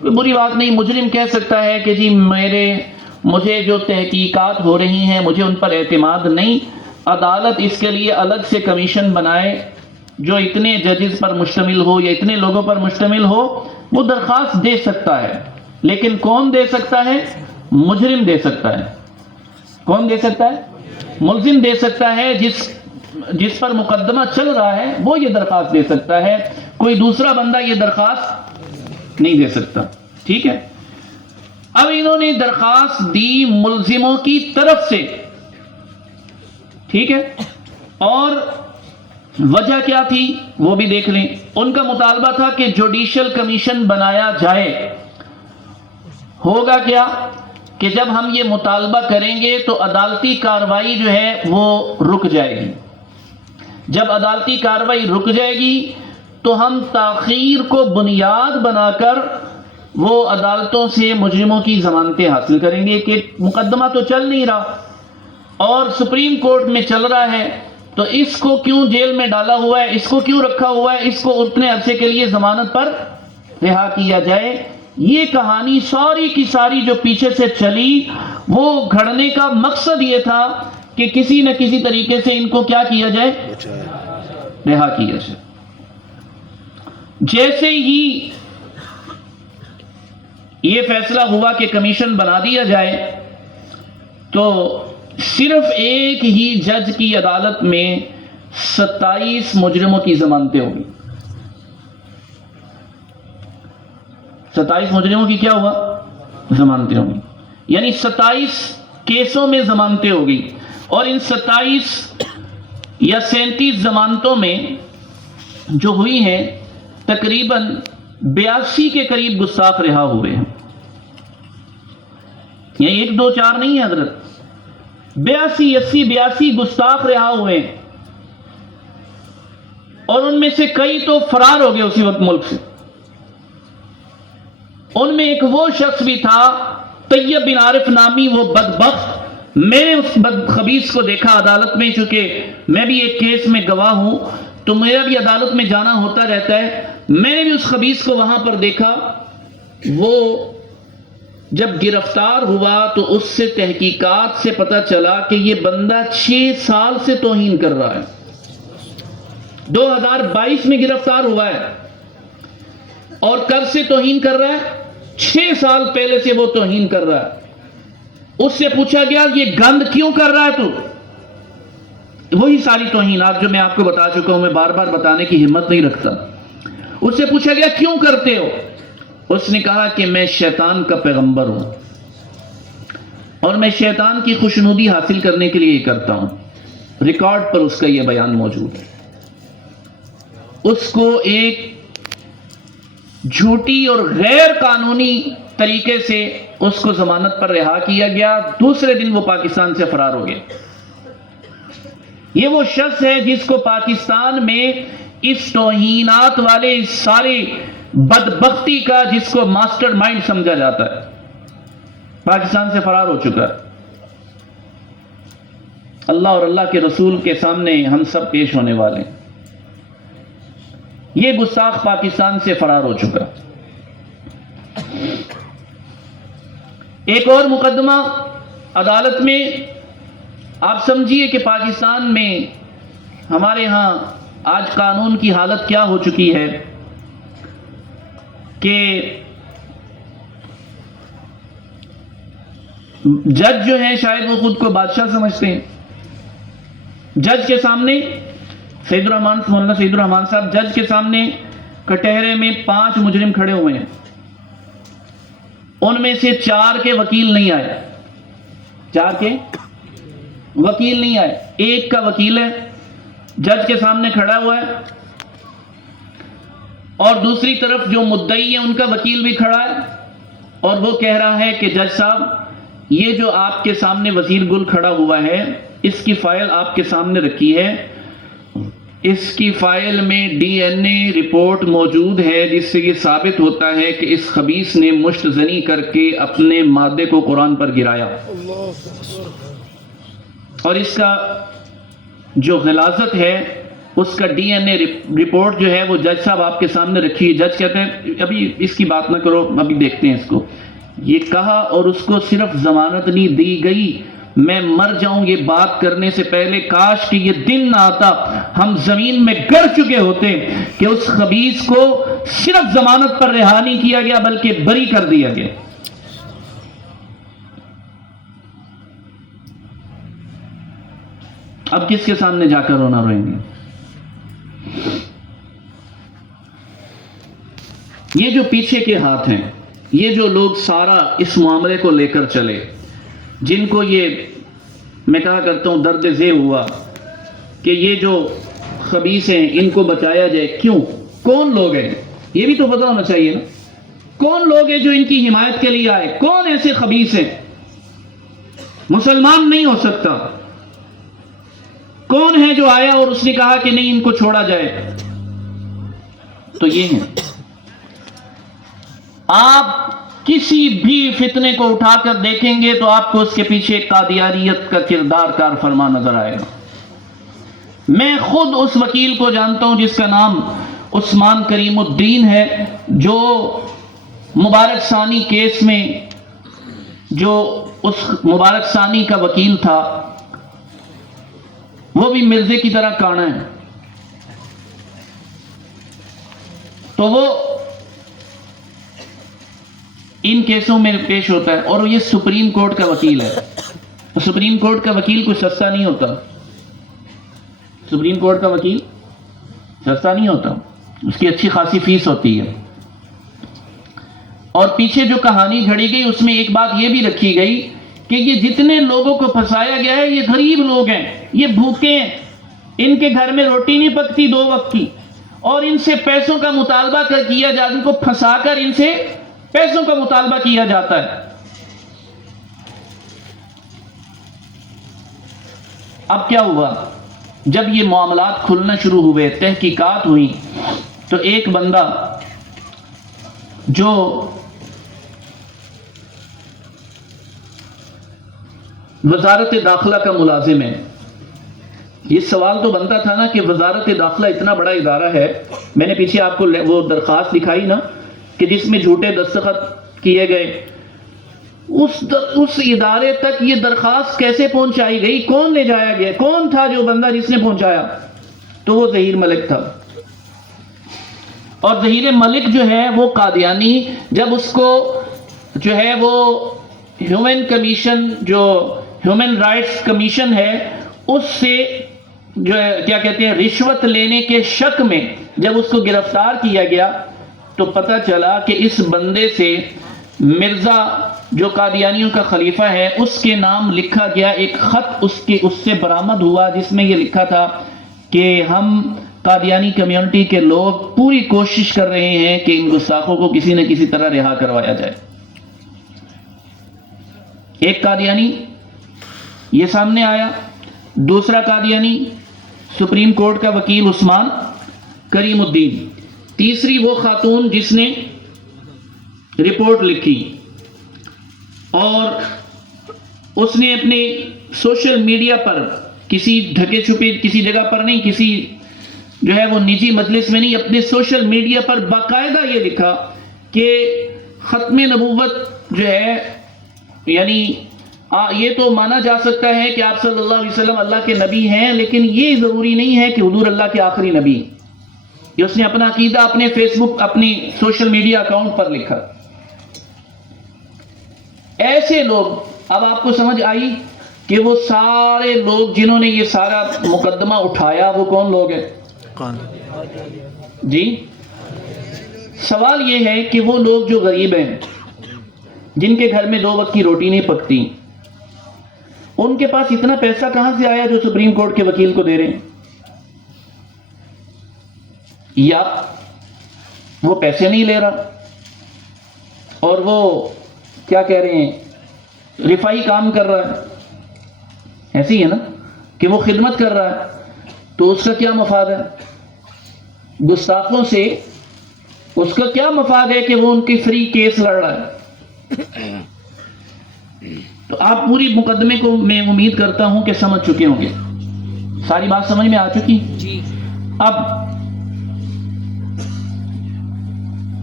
کوئی بری بات نہیں۔ مجرم کہہ سکتا ہے کہ جی مجھے جو تحقیقات ہو رہی ہیں مجھے ان پر اعتماد نہیں، عدالت اس کے لیے الگ سے کمیشن بنائے جو اتنے ججز پر مشتمل ہو یا اتنے لوگوں پر مشتمل ہو وہ درخواست دے سکتا ہے، لیکن کون دے سکتا ہے؟ مجرم دے سکتا ہے۔ کون دے سکتا ہے؟ ملزم دے سکتا ہے، جس پر مقدمہ چل رہا ہے وہ یہ درخواست دے سکتا ہے، کوئی دوسرا بندہ یہ درخواست نہیں دے سکتا۔ ٹھیک ہے، اب انہوں نے درخواست دی ملزموں کی طرف سے، ٹھیک ہے، اور وجہ کیا تھی وہ بھی دیکھ لیں۔ ان کا مطالبہ تھا کہ جوڈیشل کمیشن بنایا جائے۔ ہوگا کیا کہ جب ہم یہ مطالبہ کریں گے تو عدالتی کارروائی جو ہے وہ رک جائے گی۔ جب عدالتی کارروائی رک جائے گی تو ہم تاخیر کو بنیاد بنا کر وہ عدالتوں سے مجرموں کی ضمانتیں حاصل کریں گے کہ مقدمہ تو چل نہیں رہا اور سپریم کورٹ میں چل رہا ہے، تو اس کو کیوں جیل میں ڈالا ہوا ہے، اس کو کیوں رکھا ہوا ہے، اس کو اتنے عرصے کے لیے ضمانت پر رہا کیا جائے۔ یہ کہانی ساری کی ساری جو پیچھے سے چلی وہ گھڑنے کا مقصد یہ تھا کہ کسی نہ کسی طریقے سے ان کو کیا کیا جائے، رہا کیا جائے۔ جیسے ہی یہ فیصلہ ہوا کہ کمیشن بنا دیا جائے تو صرف ایک ہی جج کی عدالت میں 27 مجرموں کی ضمانتیں ہوگی۔ 27 مجرموں کی کیا ہوا؟ ضمانتیں ہوگی، یعنی 27 کیسوں میں ضمانتیں ہوگی، اور ان 27 یا 37 ضمانتوں میں جو ہوئی ہیں تقریباً 82 کے قریب گستاخ رہا ہوئے ہیں۔ یہ 1 2 4 نہیں ہے حضرت، 82 گستاخ رہا ہوئے ہیں، اور ان میں سے کئی تو فرار ہو گئے اسی وقت ملک سے۔ ان میں ایک وہ شخص بھی تھا طیب بن عارف نامی، وہ بدبخت، میں نے اس خبیث کو دیکھا عدالت میں، چونکہ میں بھی ایک کیس میں گواہ ہوں تو میرا بھی عدالت میں جانا ہوتا رہتا ہے، میں نے بھی اس خبیث کو وہاں پر دیکھا۔ وہ جب گرفتار ہوا تو اس سے تحقیقات سے پتہ چلا کہ یہ بندہ 6 سال سے توہین کر رہا ہے، 2022 میں گرفتار ہوا ہے، اور کب سے توہین کر رہا ہے؟ 6 سال پہلے سے وہ توہین کر رہا ہے۔ اس سے پوچھا گیا یہ گند کیوں کر رہا ہے تو؟ وہی ساری توہینات جو میں آپ کو بتا چکا ہوں، میں بار بار بتانے کی ہمت نہیں رکھتا۔ اس سے پوچھا گیا کیوں کرتے ہو؟ اس نے کہا کہ میں شیطان کا پیغمبر ہوں اور میں شیطان کی خوشنودی حاصل کرنے کے لیے یہ کرتا ہوں۔ ریکارڈ پر اس کا یہ بیان موجود ہے۔ اس کو ایک جھوٹی اور غیر قانونی طریقے سے اس کو ضمانت پر رہا کیا گیا، دوسرے دن وہ پاکستان سے فرار ہو گیا۔ یہ وہ شخص ہے جس کو پاکستان میں اس توہینات والے اس سارے بدبختی کا جس کو ماسٹر مائنڈ سمجھا جاتا ہے، پاکستان سے فرار ہو چکا ہے۔ اللہ اور اللہ کے رسول کے سامنے ہم سب پیش ہونے والے ہیں۔ یہ گستاخ پاکستان سے فرار ہو چکا۔ ایک اور مقدمہ عدالت میں، آپ سمجھیے کہ پاکستان میں ہمارے ہاں آج قانون کی حالت کیا ہو چکی ہے کہ جج جو ہیں شاید وہ خود کو بادشاہ سمجھتے ہیں۔ جج کے سامنے مولانا سعید الرحمان صاحب، جج کے سامنے کٹہرے میں 5 مجرم کھڑے ہوئے ہیں، ان میں سے 4 کے وکیل نہیں آئے، 4 کے وکیل نہیں آئے، ایک کا وکیل ہے جج کے سامنے کھڑا ہوا ہے، اور دوسری طرف جو مدعی ہے ان کا وکیل بھی کھڑا ہے، اور وہ کہہ رہا ہے کہ جج صاحب یہ جو آپ کے سامنے وزیر گل کھڑا ہوا ہے اس کی فائل آپ کے سامنے رکھی ہے، اس کی فائل میں ڈی این اے رپورٹ موجود ہے جس سے یہ ثابت ہوتا ہے کہ اس خبیث نے مشت زنی کر کے اپنے مادے کو قرآن پر گرایا، اور اس کا جو غلاظت ہے اس کا ڈی این اے رپورٹ جو ہے وہ جج صاحب آپ کے سامنے رکھی ہے۔ جج کہتے ہیں ابھی اس کی بات نہ کرو، ابھی دیکھتے ہیں اس کو۔ یہ کہا اور اس کو صرف ضمانت نہیں دی گئی، میں مر جاؤں یہ بات کرنے سے پہلے، کاش کہ یہ دن نہ آتا ہم زمین میں گڑ چکے ہوتے کہ اس خبیث کو صرف ضمانت پر رہا نہیں کیا گیا بلکہ بری کر دیا گیا۔ اب کس کے سامنے جا کر رونا روئیں گے؟ یہ جو پیچھے کے ہاتھ ہیں، یہ جو لوگ سارا اس معاملے کو لے کر چلے، جن کو یہ میں کہا کرتا ہوں درد ذہ ہوا کہ یہ جو خبیث ہیں ان کو بچایا جائے، کیوں؟ کون لوگ ہیں؟ یہ بھی تو پتہ ہونا چاہیے نا، کون لوگ ہیں جو ان کی حمایت کے لیے آئے؟ کون ایسے خبیث ہیں؟ مسلمان نہیں ہو سکتا۔ کون ہے جو آیا اور اس نے کہا کہ نہیں ان کو چھوڑا جائے؟ تو یہ ہیں۔ آپ کسی بھی فتنے کو اٹھا کر دیکھیں گے تو آپ کو اس کے پیچھے قادیانیت کا کردار کار فرما نظر آئے گا۔ میں خود اس وکیل کو جانتا ہوں جس کا نام عثمان کریم الدین ہے، جو مبارک ثانی کیس میں جو اس مبارک ثانی کا وکیل تھا، وہ بھی مرزے کی طرح کانا ہے۔ تو وہ ان کیسوں میں پیش ہوتا ہے، اور یہ سپریم کورٹ کا وکیل ہے۔ سپریم کورٹ کا وکیل کچھ سستا نہیں ہوتا۔ سپریم کورٹ کا وکیل سستا نہیں ہوتا، اس کی اچھی خاصی فیس ہوتی ہے۔ اور پیچھے جو کہانی گھڑی گئی اس میں ایک بات یہ بھی رکھی گئی کہ یہ جتنے لوگوں کو پھنسایا گیا ہے یہ غریب لوگ ہیں، یہ بھوکے ہیں، ان کے گھر میں روٹی نہیں پکتی 2 وقت کی، اور ان سے پیسوں کا مطالبہ کیا جاتا، ان کو پھنسا کر ان سے پیسوں کا مطالبہ کیا جاتا ہے۔ اب کیا ہوا؟ جب یہ معاملات کھلنا شروع ہوئے، تحقیقات ہوئی، تو ایک بندہ جو وزارت داخلہ کا ملازم ہے، یہ سوال تو بنتا تھا نا کہ وزارت داخلہ اتنا بڑا ادارہ ہے، میں نے پیچھے آپ کو وہ درخواست دکھائی نا کہ جس میں جھوٹے دستخط کیے گئے، اس ادارے تک یہ درخواست کیسے پہنچائی گئی؟ کون لے جایا گیا؟ کون تھا جو بندہ جس نے پہنچایا؟ تو وہ ظہیر ملک تھا۔ اور ظہیر ملک جو ہے وہ قادیانی، جب اس کو جو ہے وہ ہیومن کمیشن، جو ہیومن رائٹس کمیشن ہے، اس سے جو ہے کیا کہتے ہیں رشوت لینے کے شک میں جب اس کو گرفتار کیا گیا، تو پتہ چلا کہ اس بندے سے مرزا جو قادیانیوں کا خلیفہ ہے اس کے نام لکھا گیا، ایک خط اس سے برآمد ہوا جس میں یہ لکھا تھا کہ ہم قادیانی کمیونٹی کے لوگ پوری کوشش کر رہے ہیں کہ ان گستاخوں کو کسی نہ کسی طرح رہا کروایا جائے۔ ایک قادیانی یہ سامنے آیا، دوسرا قادیانی سپریم کورٹ کا وکیل عثمان کریم الدین، تیسری وہ خاتون جس نے رپورٹ لکھی، اور اس نے اپنے سوشل میڈیا پر کسی ڈھکے چھپے کسی جگہ پر نہیں، کسی جو ہے وہ نجی مجلس میں نہیں، اپنے سوشل میڈیا پر باقاعدہ یہ لکھا کہ ختم نبوت جو ہے، یعنی یہ تو مانا جا سکتا ہے کہ آپ صلی اللہ علیہ وسلم اللہ کے نبی ہیں، لیکن یہ ضروری نہیں ہے کہ حضور اللہ کے آخری نبی۔ یہ اس نے اپنا عقیدہ اپنے فیس بک، اپنی سوشل میڈیا اکاؤنٹ پر لکھا۔ ایسے لوگ، اب آپ کو سمجھ آئی کہ وہ سارے لوگ جنہوں نے یہ سارا مقدمہ اٹھایا وہ کون لوگ ہیں؟ جی، سوال یہ ہے کہ وہ لوگ جو غریب ہیں، جن کے گھر میں 2 وقت کی روٹی نہیں پکتی، ان کے پاس اتنا پیسہ کہاں سے آیا جو سپریم کورٹ کے وکیل کو دے رہے ہیں؟ یا وہ پیسے نہیں لے رہا اور وہ کیا کہہ رہے ہیں رفائی کام کر رہا ہے، ایسی ہے نا کہ وہ خدمت کر رہا ہے، تو اس کا کیا مفاد ہے؟ گستاخوں سے اس کا کیا مفاد ہے کہ وہ ان کی فری کیس لڑ رہا ہے؟ تو آپ پوری مقدمے کو میں امید کرتا ہوں کہ سمجھ چکے ہوں گے، ساری بات سمجھ میں آ چکی جی۔ اب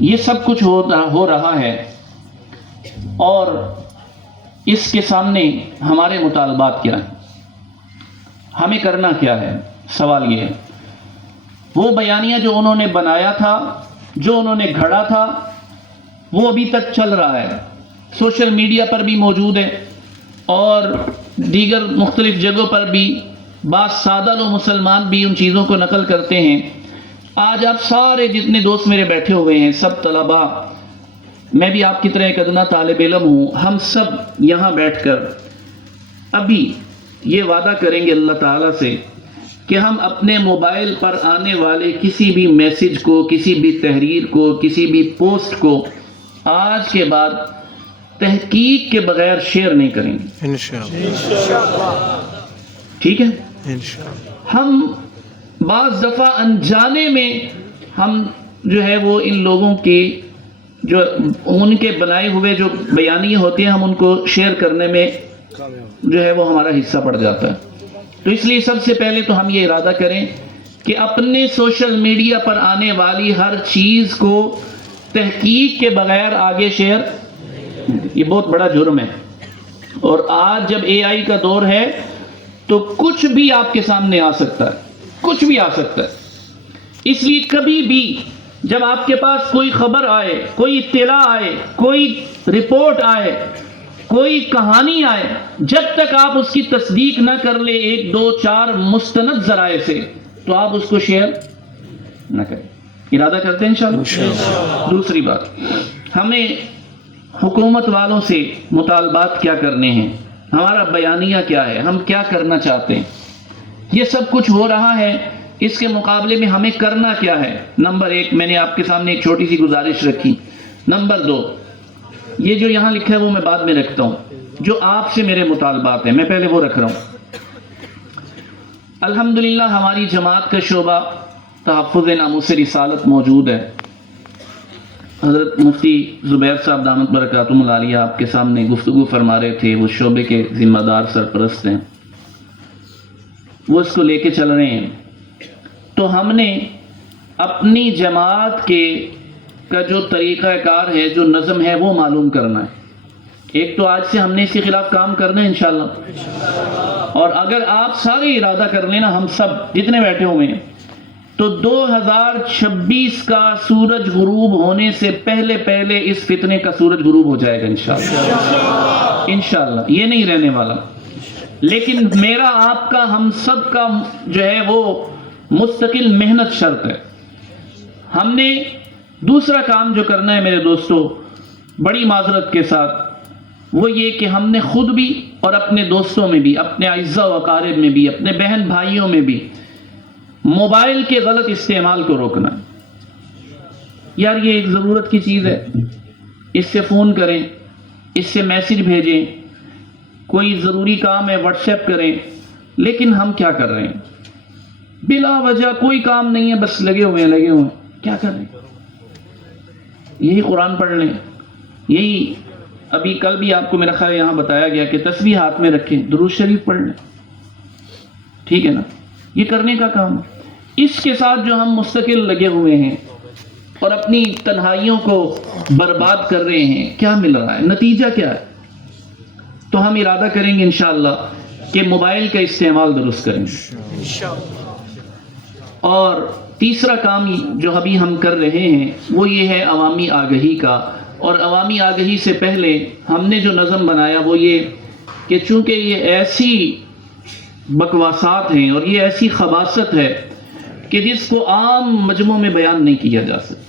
یہ سب کچھ ہو رہا ہے، اور اس کے سامنے ہمارے مطالبات کیا ہیں، ہمیں کرنا کیا ہے؟ سوال یہ ہے وہ بیانیہ جو انہوں نے بنایا تھا، جو انہوں نے گھڑا تھا، وہ ابھی تک چل رہا ہے، سوشل میڈیا پر بھی موجود ہے اور دیگر مختلف جگہوں پر بھی بعض سادہ لوگ مسلمان بھی ان چیزوں کو نقل کرتے ہیں۔ آج آپ سارے جتنے دوست میرے بیٹھے ہوئے ہیں، سب طلباء، میں بھی آپ کی طرح ایک ادنا طالب علم ہوں، ہم سب یہاں بیٹھ کر ابھی یہ وعدہ کریں گے اللہ تعالیٰ سے کہ ہم اپنے موبائل پر آنے والے کسی بھی میسج کو، کسی بھی تحریر کو، کسی بھی پوسٹ کو آج کے بعد تحقیق کے بغیر شیئر نہیں کریں گے انشاءاللہ۔ ٹھیک ہے؟ انشاءاللہ۔ ہم بعض دفعہ انجانے میں ہم جو ہے وہ ان لوگوں کی جو ان کے بنائے ہوئے جو بیانیے ہوتے ہیں، ہم ان کو شیئر کرنے میں جو ہے وہ ہمارا حصہ پڑ جاتا ہے۔ تو اس لیے سب سے پہلے تو ہم یہ ارادہ کریں کہ اپنے سوشل میڈیا پر آنے والی ہر چیز کو تحقیق کے بغیر آگے شیئر، یہ بہت بڑا جرم ہے۔ اور آج جب اے آئی کا دور ہے تو کچھ بھی آپ کے سامنے آ سکتا ہے، کچھ بھی آ سکتا ہے۔ اس لیے کبھی بھی جب آپ کے پاس کوئی خبر آئے، کوئی اطلاع آئے، کوئی رپورٹ آئے، کوئی کہانی آئے، جب تک آپ اس کی تصدیق نہ کر لیں 1 2 4 مستند ذرائع سے، تو آپ اس کو شیئر نہ کریں۔ ارادہ کرتے ہیں انشاءاللہ۔ دوسری بات، ہمیں حکومت والوں سے مطالبات کیا کرنے ہیں، ہمارا بیانیہ کیا ہے، ہم کیا کرنا چاہتے ہیں۔ یہ سب کچھ ہو رہا ہے، اس کے مقابلے میں ہمیں کرنا کیا ہے۔ نمبر 1، میں نے آپ کے سامنے ایک چھوٹی سی گزارش رکھی۔ نمبر 2، یہ جو یہاں لکھا ہے وہ میں بعد میں رکھتا ہوں، جو آپ سے میرے مطالبات ہیں میں پہلے وہ رکھ رہا ہوں۔ الحمدللہ ہماری جماعت کا شعبہ تحفظ ناموس رسالت موجود ہے۔ حضرت مفتی زبیر صاحب دامت برکاتہم العالیہ آپ کے سامنے گفتگو فرما رہے تھے، وہ شعبے کے ذمہ دار سرپرست ہیں، وہ اس کو لے کے چل رہے ہیں۔ تو ہم نے اپنی جماعت کا جو طریقہ کار ہے، جو نظم ہے، وہ معلوم کرنا ہے۔ ایک تو آج سے ہم نے اس کے خلاف کام کرنا ہے انشاءاللہ، اور اگر آپ سارے ارادہ کر لینا، ہم سب جتنے بیٹھے ہوئے ہیں، تو 2026 کا سورج غروب ہونے سے پہلے اس فتنے کا سورج غروب ہو جائے گا انشاءاللہ۔ انشاءاللہ یہ نہیں رہنے والا۔ لیکن میرا، آپ کا، ہم سب کا جو ہے وہ مستقل محنت شرط ہے۔ ہم نے دوسرا کام جو کرنا ہے میرے دوستو، بڑی معذرت کے ساتھ، وہ یہ کہ ہم نے خود بھی اور اپنے دوستوں میں بھی، اپنے اعزاء و اقارب میں بھی، اپنے بہن بھائیوں میں بھی موبائل کے غلط استعمال کو روکنا۔ یار یہ ایک ضرورت کی چیز ہے، اس سے فون کریں، اس سے میسج بھیجیں، کوئی ضروری کام ہے واٹس ایپ کریں، لیکن ہم کیا کر رہے ہیں؟ بلا وجہ کوئی کام نہیں ہے، بس لگے ہوئے ہیں، کیا کر رہے ہیں؟ یہی قرآن پڑھ لیں، یہی ابھی کل بھی آپ کو میرا خیال یہاں بتایا گیا کہ تسبیح ہاتھ میں رکھیں، درود شریف پڑھ لیں، ٹھیک ہے نا؟ یہ کرنے کا کام ہے۔ اس کے ساتھ جو ہم مستقل لگے ہوئے ہیں اور اپنی تنہائیوں کو برباد کر رہے ہیں، کیا مل رہا ہے؟ نتیجہ کیا ہے؟ تو ہم ارادہ کریں گے انشاءاللہ کہ موبائل کا استعمال درست کریں گے۔ اور تیسرا کام جو ابھی ہم کر رہے ہیں وہ یہ ہے عوامی آگہی کا۔ اور عوامی آگہی سے پہلے ہم نے جو نظم بنایا وہ یہ کہ چونکہ یہ ایسی بکواسات ہیں اور یہ ایسی خباثت ہے کہ جس کو عام مجموع میں بیان نہیں کیا جا سکتا۔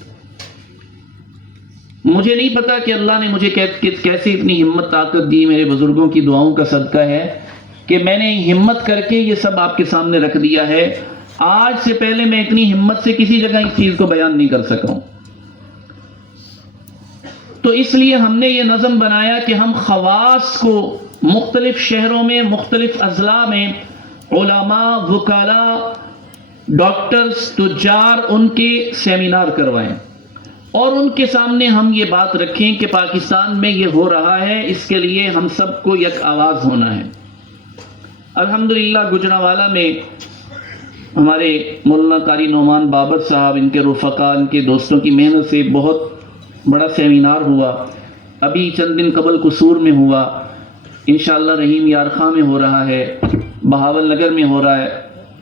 مجھے نہیں پتا کہ اللہ نے مجھے کیسے اتنی ہمت طاقت دی، میرے بزرگوں کی دعاؤں کا صدقہ ہے کہ میں نے ہمت کر کے یہ سب آپ کے سامنے رکھ دیا ہے۔ آج سے پہلے میں اتنی ہمت سے کسی جگہ اس چیز کو بیان نہیں کر سکا ہوں۔ تو اس لیے ہم نے یہ نظم بنایا کہ ہم خواص کو مختلف شہروں میں، مختلف اضلاع میں، علماء، وکلاء، ڈاکٹرز، تجار، ان کے سیمینار کروائیں اور ان کے سامنے ہم یہ بات رکھیں کہ پاکستان میں یہ ہو رہا ہے، اس کے لیے ہم سب کو یک آواز ہونا ہے۔ الحمدللہ گجرانوالہ میں ہمارے مولانا قاری نعمان بابر صاحب، ان کے رفقا، ان کے دوستوں کی محنت سے بہت بڑا سیمینار ہوا۔ ابھی چند دن قبل قصور میں ہوا، انشاءاللہ رحیم یارخواں میں ہو رہا ہے، بہاول نگر میں ہو رہا ہے،